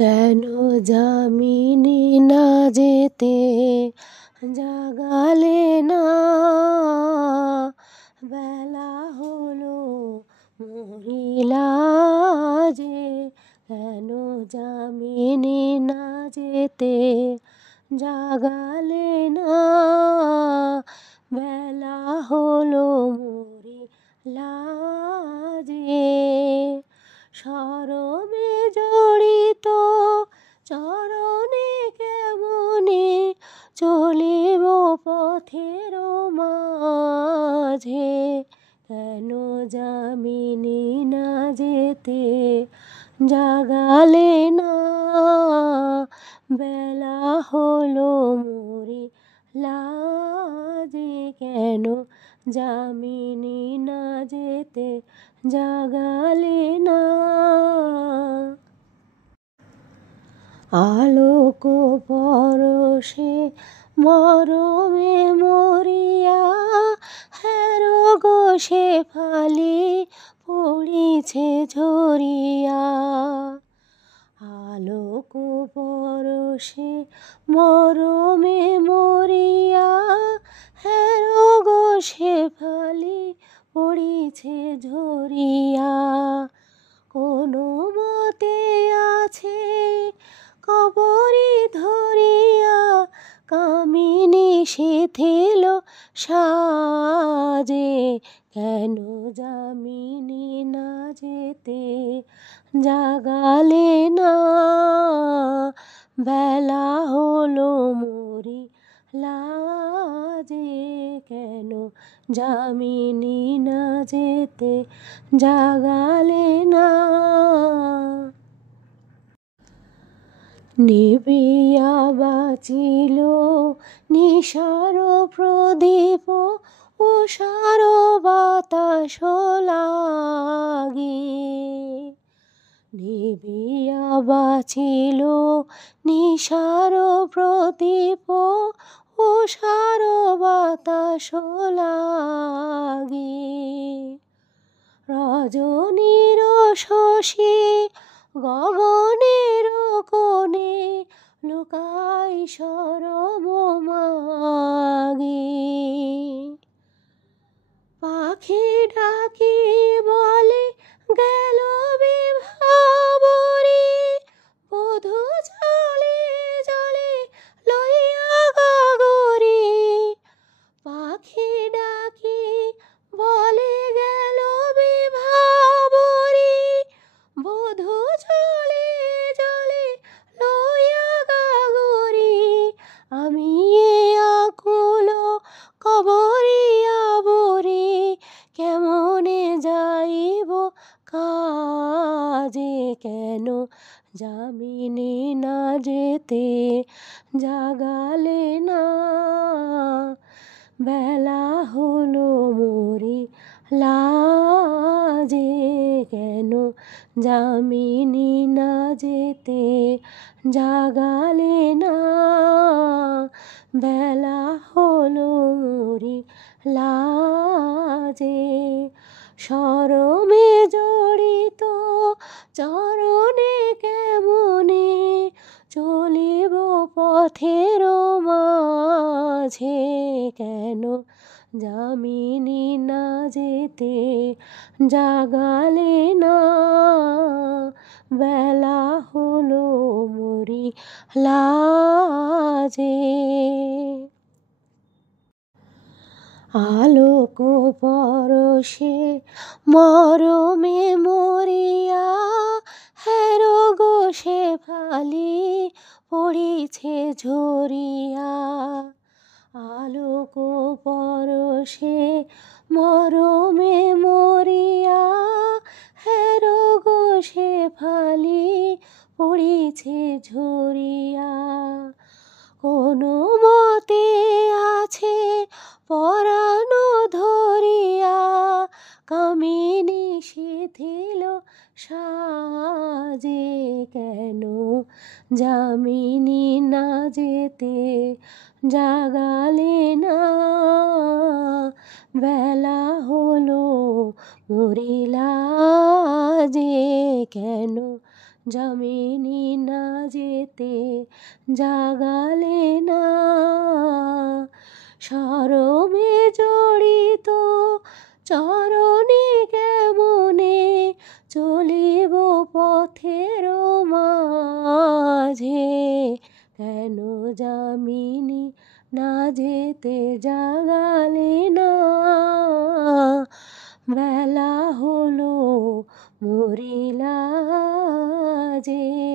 কেন যামিনী না যেতে জাগালে না, বেলা হলো মরিলা যে। কেন যামিনী না যেতে জাগালে না, বেলা হলো মরিলা যে। শরমে জড়িত চরণে কেমনে চলিব পথের মাঝে। কেন যামিনী না যেতে জাগালে না, বেলা হলো মরিলা যে। কেন যামিনী না যেতে জাগালে না। আলোক পরশে মরমে মরিয়া, হেরো গো শেফালি পড়িছে ঝরিয়া। আলোক পরশে মরমে মরিয়া, হেরো গো শেফালি পড়িছে ঝরিয়া। কোনো মতে আছে কবরি ধরিয়া, কামিনী শিথিল সাজে। কেন যামিনী না যেতে জাগালে না, বেলা হলো মরিলা যে। কেন যামিনী না যেতে জাগালে না। নিবিয়া বাঁচিল নিশার প্রদীপ, উষার বাতাস লাগি। নিবিয়া বাঁচিল নিশার প্রদীপ, উষার বাতাস লাগি। রজনীর শশী গগনের কোণে লুকাই শরম মাগি। পাখি ডাকি বলে গেল বিভাবরী, বধূ জলে জলে লইয়া গাগরী। পাখি ডাকি বলে গেল বিভাবরী, বধূ জলে জলে লইয়া গাগরী। আমি এ আকুল কবরিয়া বরি, কেমনে যাইব কাজে। কেন যামিনী না যেতে জাগালে না, বেলা হলো মরিলা যে। কেন যামিনী না যেতে জাগালে না, বেলা হলো মরিলা যে। শরমে জড়িত চরণে কেমনে চলিব পথের মাঝে। কেন যামিনী না যেতে জাগালে না, বেলা হলো মরিলা যে। আলোক পরশে মরমে মরিয়া, হেরো গো শেফালি পড়িছে ঝরিয়া। আলোক পরশে মরমে মরিয়া, হেরো গো শেফালি পড়িছে ঝরিয়া। কোনো মতে আছে পরাণ ধরিয়া, কামিনী শিথিল সাজে। কেন যামিনী না যেতে জাগালে না, বেলা হলো মরিলা যে। কেন যামিনী না যেতে জাগালে না। শরমে জড়িত চরণে কেমনে চলিব পথের মাঝে, কেন যামিনী না যেতে জাগালে না। বেলা হলো মরিলা যে